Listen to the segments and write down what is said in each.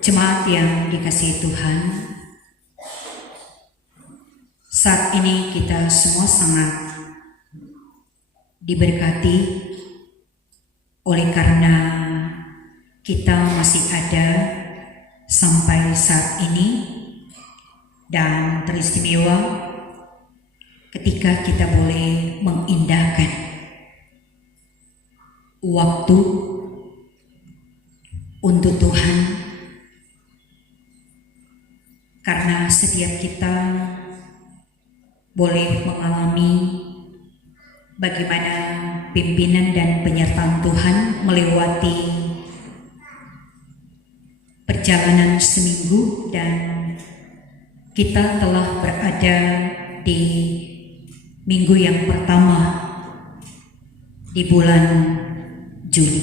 Jemaat yang dikasihi Tuhan, saat ini kita semua sangat diberkati oleh karena kita masih ada sampai saat ini, dan teristimewa ketika kita boleh mengindahkan waktu untuk Tuhan. Karena setiap kita boleh mengalami bagaimana pimpinan dan penyertaan Tuhan melewati perjalanan seminggu, dan kita telah berada di minggu yang pertama di bulan Juli.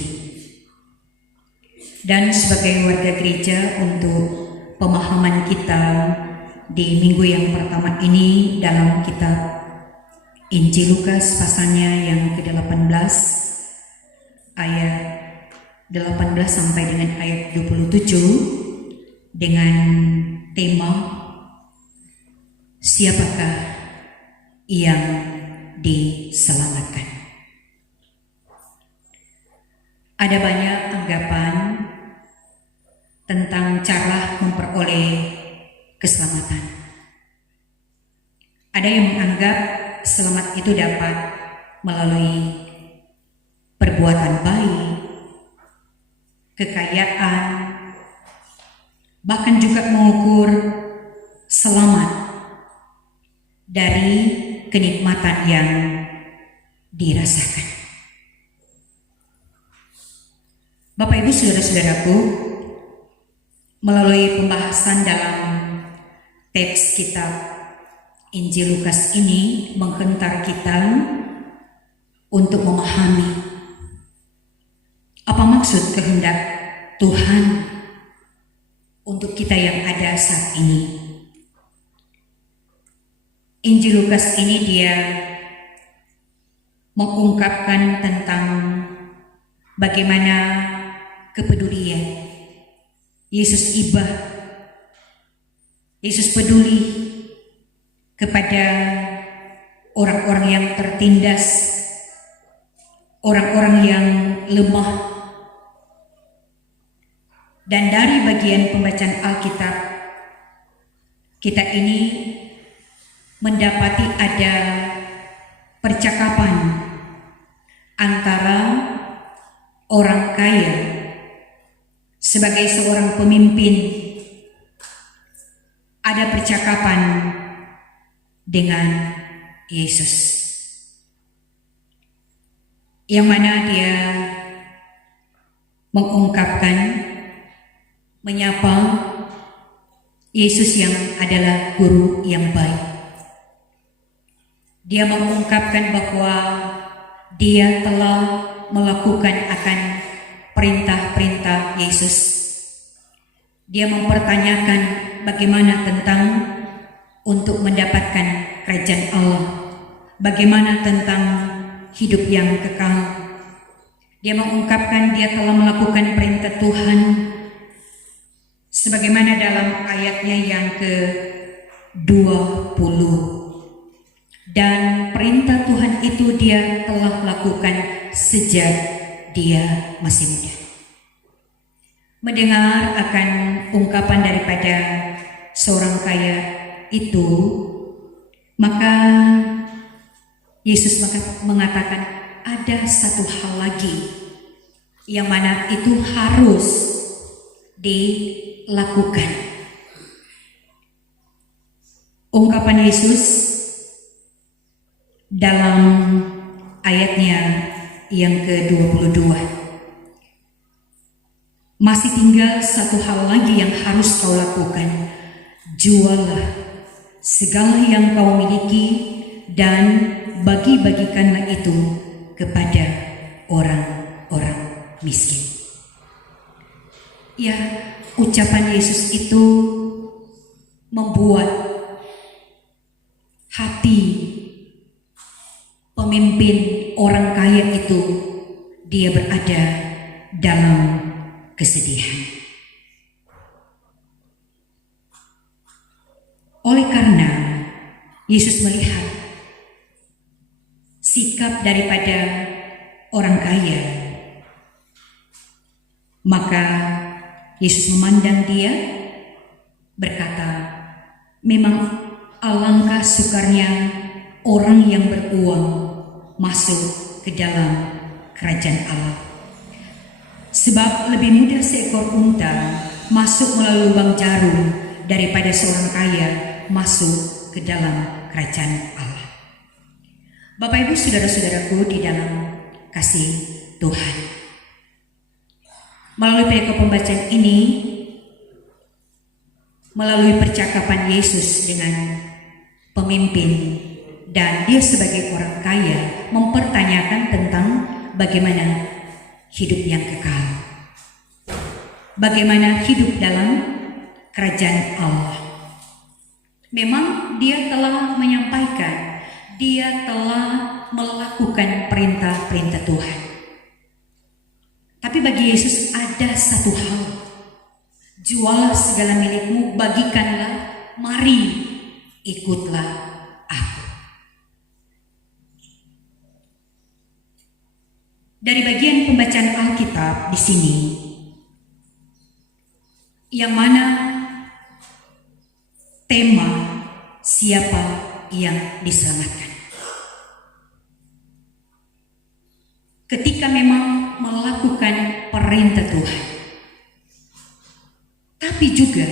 Dan sebagai warga gereja, untuk pemahaman kita di minggu yang pertama ini dalam kitab Injil Lukas pasalnya yang ke-18 ayat 18 sampai dengan ayat 27 dengan tema siapakah yang diselamatkan. Ada banyak anggapan tentang cara memperoleh keselamatan. Ada yang menganggap selamat itu dapat melalui perbuatan baik, kekayaan, bahkan juga mengukur selamat dari kenikmatan yang dirasakan. Bapak Ibu saudara-saudaraku, melalui pembahasan dalam teks kitab Injil Lukas ini menghentar kita untuk memahami apa maksud kehendak Tuhan untuk kita yang ada saat ini. Injil Lukas ini dia mengungkapkan tentang bagaimana kepedulian Yesus ibah, Yesus peduli kepada orang-orang yang tertindas, orang-orang yang lemah. Dan dari bagian pembacaan Alkitab, kita ini mendapati ada percakapan antara orang kaya sebagai seorang pemimpin, ada percakapan dengan Yesus, yang mana dia mengungkapkan, menyapa Yesus yang adalah guru yang baik. Dia mengungkapkan bahwa dia telah melakukan akan perintah-perintah Yesus. Dia mempertanyakan bagaimana tentang untuk mendapatkan kerajaan Allah, bagaimana tentang hidup yang kekal. Dia mengungkapkan dia telah melakukan perintah Tuhan sebagaimana dalam ayatnya yang ke-20, dan perintah Tuhan itu dia telah lakukan sejak dia masih muda. Mendengar akan ungkapan daripada seorang kaya itu, maka Yesus mengatakan ada satu hal lagi yang mana itu harus dilakukan. Ungkapan Yesus dalam ayatnya yang ke-22, masih tinggal satu hal lagi yang harus kau lakukan. Juallah segala yang kau miliki dan bagi-bagikanlah itu kepada orang-orang miskin. Ya, ucapan Yesus itu membuat hati pemimpin orang kaya itu dia berada dalam kesedihan. Oleh karena Yesus melihat sikap daripada orang kaya, maka Yesus memandang dia, berkata, memang alangkah sukarnya orang yang beruang masuk ke dalam kerajaan Allah. Sebab lebih mudah seekor unta masuk melalui lubang jarum daripada seorang kaya masuk ke dalam kerajaan Allah. Bapak Ibu saudara-saudaraku di dalam kasih Tuhan, melalui perikop pembacaan ini, melalui percakapan Yesus dengan pemimpin dan dia sebagai orang kaya mempertanyakan tentang bagaimana hidup yang kekal, bagaimana hidup dalam kerajaan Allah. Memang dia telah menyampaikan, dia telah melakukan perintah-perintah Tuhan. Tapi bagi Yesus ada satu hal, jualah segala milikmu, bagikanlah, mari ikutlah aku. Dari bagian pembacaan Alkitab di sini, yang mana tema siapa yang diselamatkan. Ketika memang melakukan perintah Tuhan, tapi juga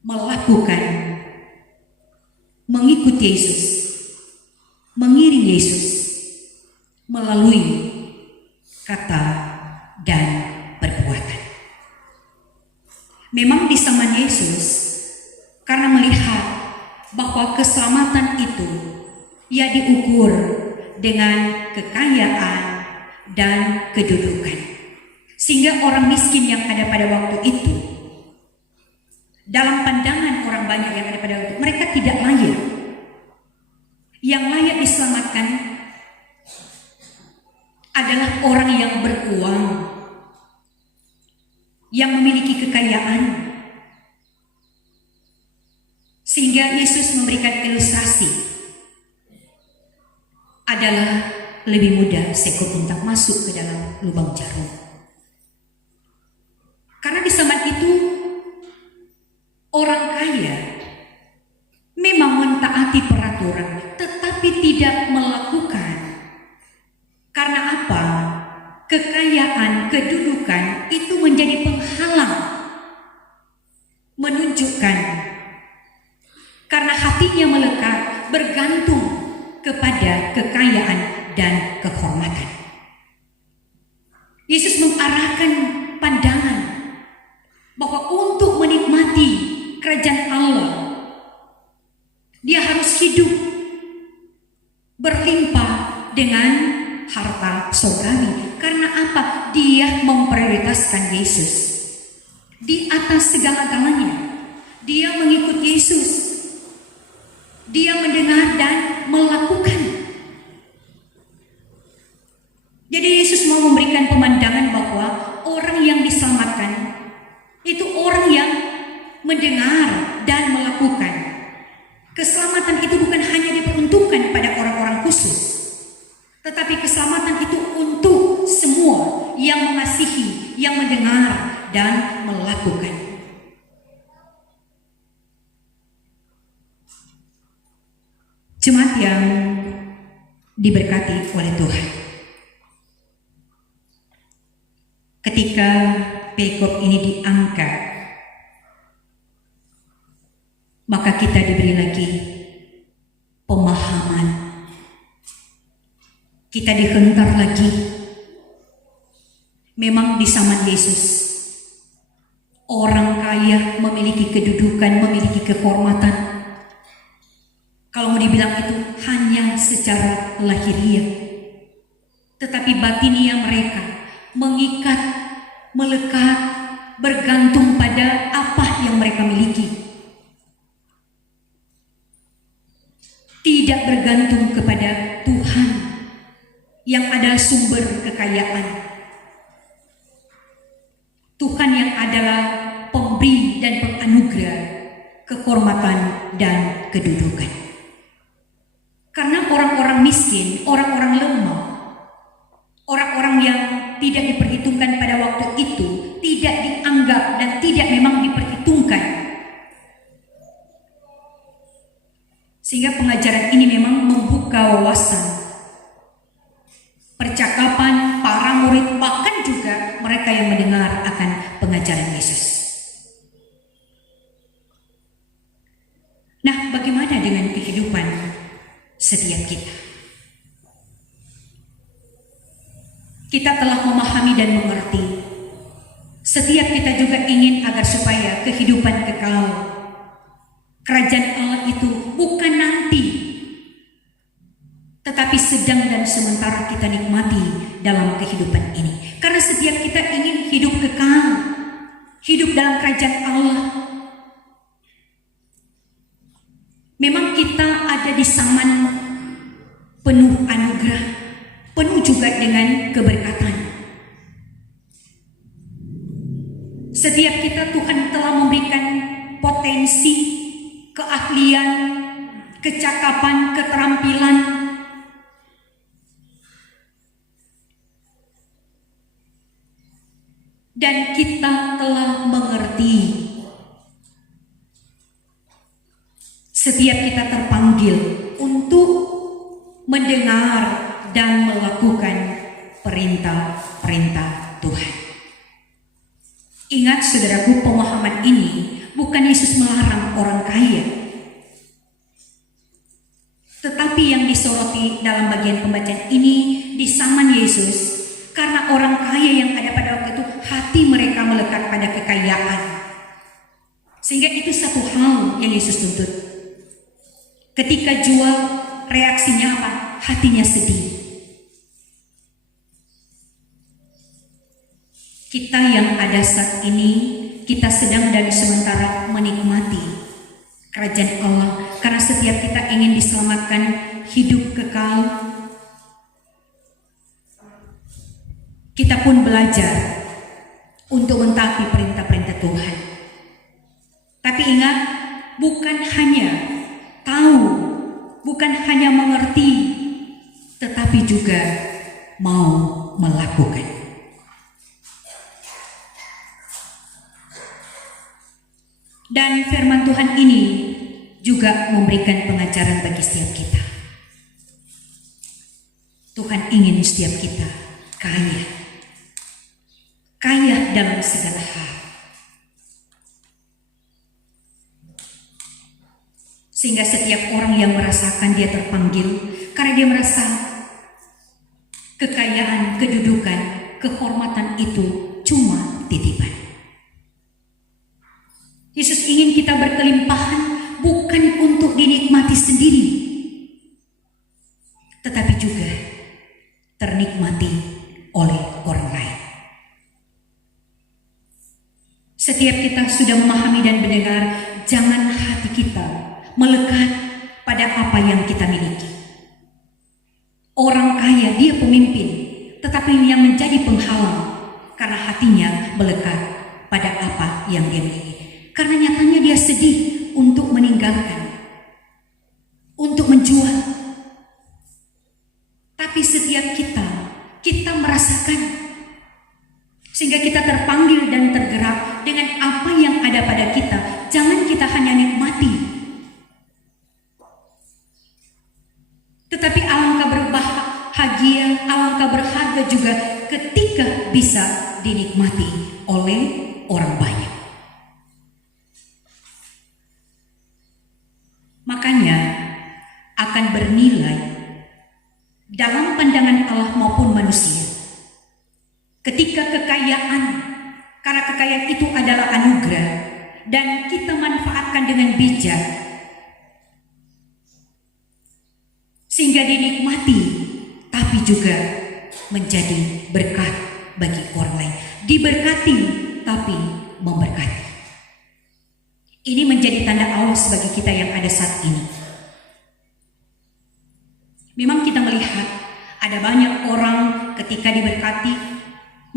melakukan mengikuti Yesus, mengiring Yesus melalui kata dan perbuatan. Memang di zaman Yesus, karena melihat bahwa keselamatan itu ia diukur dengan kekayaan dan kedudukan, sehingga orang miskin yang ada pada waktu itu, dalam pandangan orang banyak yang ada pada waktu itu, mereka tidak layak. Yang layak diselamatkan adalah orang yang beruang, yang memiliki kekayaan. Sehingga Yesus memberikan ilustrasi, adalah lebih mudah seekor unta masuk ke dalam lubang jarum. Karena di zaman itu orang kaya memang mentaati peraturan, tetapi tidak melakukan. Karena apa? Kekayaan, kedudukan itu menjadi penghalang, menunjukkan karena hatinya melekat, bergantung kepada kekayaan dan kehormatan. Yesus mengarahkan pandangan bahwa untuk menikmati kerajaan Allah, dia harus hidup berlimpah dengan harta surgawi. Karena apa? Dia memprioritaskan Yesus di atas segala-galanya. Dia mengikut Yesus. Dia mendengar dan melakukan. Jadi Yesus mau memberikan pemandangan bahwa orang yang diselamatkan itu orang yang mendengar dan melakukan. Keselamatan itu bukan hanya diperuntukkan pada orang-orang khusus, tetapi keselamatan itu untuk semua yang mengasihi, yang mendengar dan melakukan. Jemaat yang diberkati oleh Tuhan, ketika perikop ini diangkat, maka kita diberi lagi pemahaman, kita dihentar lagi. Memang di zaman Yesus, orang kaya memiliki kedudukan, memiliki kehormatan. Kalau mau dibilang itu hanya secara lahiriah, tetapi batinia mereka mengikat, melekat, bergantung pada apa yang mereka miliki. Tidak bergantung kepada Tuhan yang adalah sumber kekayaan. Tuhan yang adalah pemberi dan penganugerah kehormatan, dan kedudukan. Karena orang-orang miskin, orang-orang lemah, orang-orang yang tidak diperhitungkan pada waktu itu, tidak dianggap dan tidak memang diperhitungkan. Sehingga pengajaran ini memang membuka wawasan percakapan para murid, bahkan juga mereka yang mendengar akan pengajaran Yesus. Nah, bagaimana dengan kehidupan setiap kita? Kita telah memahami dan mengerti. Setiap kita juga ingin agar supaya kehidupan kekal, kerajaan Allah itu bukan nanti, tetapi sedang dan sementara kita nikmati dalam kehidupan ini. Karena setiap kita ingin hidup kekal, hidup dalam kerajaan Allah. Memang kita ada di zaman penuh anugerah, penuh juga dengan keberkatan. Setiap kita Tuhan telah memberikan potensi, keahlian, kecakapan, keterampilan. Dan kita telah mengerti. Setiap kita terpanggil untuk mendengar dan melakukan perintah-perintah Tuhan. Ingat saudaraku, pemahaman ini bukan Yesus melarang orang kaya. Tetapi yang disoroti dalam bagian pembacaan ini di zaman Yesus, karena orang kaya yang ada pada waktu itu hati mereka melekat pada kekayaan. Sehingga itu satu hal yang Yesus tuntut. Ketika jual, reaksinya apa? Hatinya sedih. Kita yang ada saat ini, kita sedang dan sementara menikmati kerajaan Allah. Karena setiap kita ingin diselamatkan, hidup kekal. Kita pun belajar untuk mentaati perintah-perintah Tuhan. Tapi ingat, bukan hanya tahu, bukan hanya mengerti, tetapi juga mau melakukan. Dan firman Tuhan ini juga memberikan pengajaran bagi setiap kita. Tuhan ingin setiap kita kaya, kaya dalam segala hal. Sehingga setiap orang yang merasakan dia terpanggil, karena dia merasa kekayaan, kedudukan, kehormatan itu cuma titipan. Yesus ingin kita berkelimpahan bukan untuk dinikmati sendiri, tetapi juga ternikmati oleh orang lain. Setiap kita sudah memahami dan mendengar, jangan hati kita melekat pada apa yang kita miliki. Orang kaya, dia pemimpin, tetapi yang menjadi penghalang karena hatinya melekat pada apa yang dia miliki. Karena nyatanya dia sedih untuk meninggalkan, untuk menjual. Tapi setiap kita merasakan, sehingga kita terpanggil dan tergerak dengan apa yang ada pada kita. Jangan kita hanya nikmati, tetapi alangkah berbahagia, alangkah berharga juga ketika bisa dinikmati oleh orang banyak. Makanya akan bernilai dalam pandangan Allah maupun manusia ketika kekayaan, karena kekayaan itu adalah anugerah dan kita manfaatkan dengan bijak sehingga dinikmati, tapi juga menjadi berkat bagi orang lain. Diberkati tapi memberkati. Ini menjadi tanda awas bagi kita yang ada saat ini. Memang kita melihat ada banyak orang ketika diberkati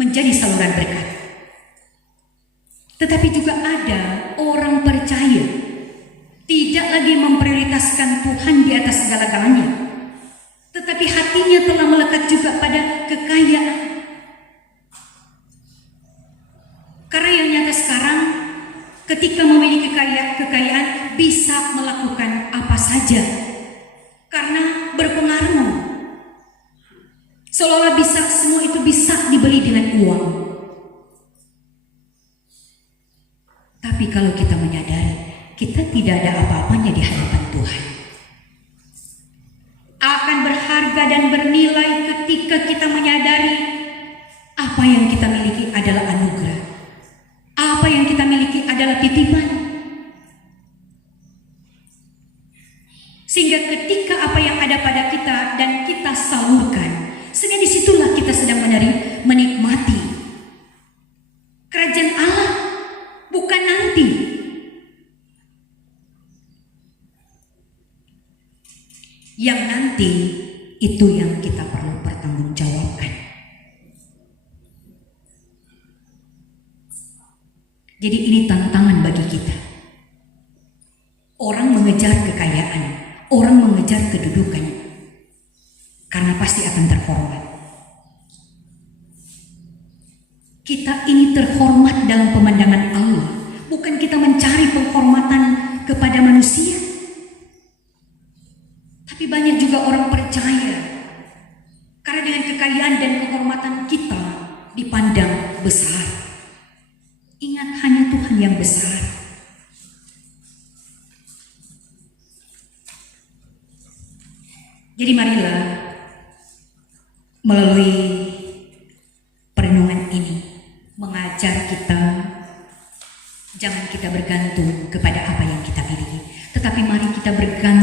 menjadi saluran berkat. Tetapi juga ada orang percaya prioritaskan Tuhan di atas segala-galanya, tetapi hatinya telah melekat juga pada kekayaan. Karena yang nyata sekarang, ketika memiliki kekayaan bisa melakukan apa saja karena berpengaruh. Seolah-olah bisa, semua itu bisa dibeli dengan uang. Tapi kalau kita menyadari kita tidak ada apa-apanya di hadapan Tuhan, akan berharga dan bernilai ketika kita menyadari apa yang kita miliki adalah anugerah, apa yang kita miliki adalah titipan. Sehingga ketika apa yang ada pada kita dan kita salurkan, sehingga disitulah kita sedang menikmati kerajaan Allah, bukan nanti. Yang nanti itu yang kita perlu pertanggungjawabkan. Jadi ini tantangan bagi kita. Orang mengejar kekayaan, orang mengejar kedudukan, karena pasti akan terhormat. Kita ini terhormat dalam pemandangan Allah, bukan kita mencari penghormatan kepada manusia. Tapi banyak juga orang percaya karena dengan kekayaan dan kehormatan kita dipandang besar. Ingat, hanya Tuhan yang besar. Jadi marilah melalui perenungan ini mengajar kita, jangan kita bergantung kepada apa yang kita miliki, tetapi mari kita bergantung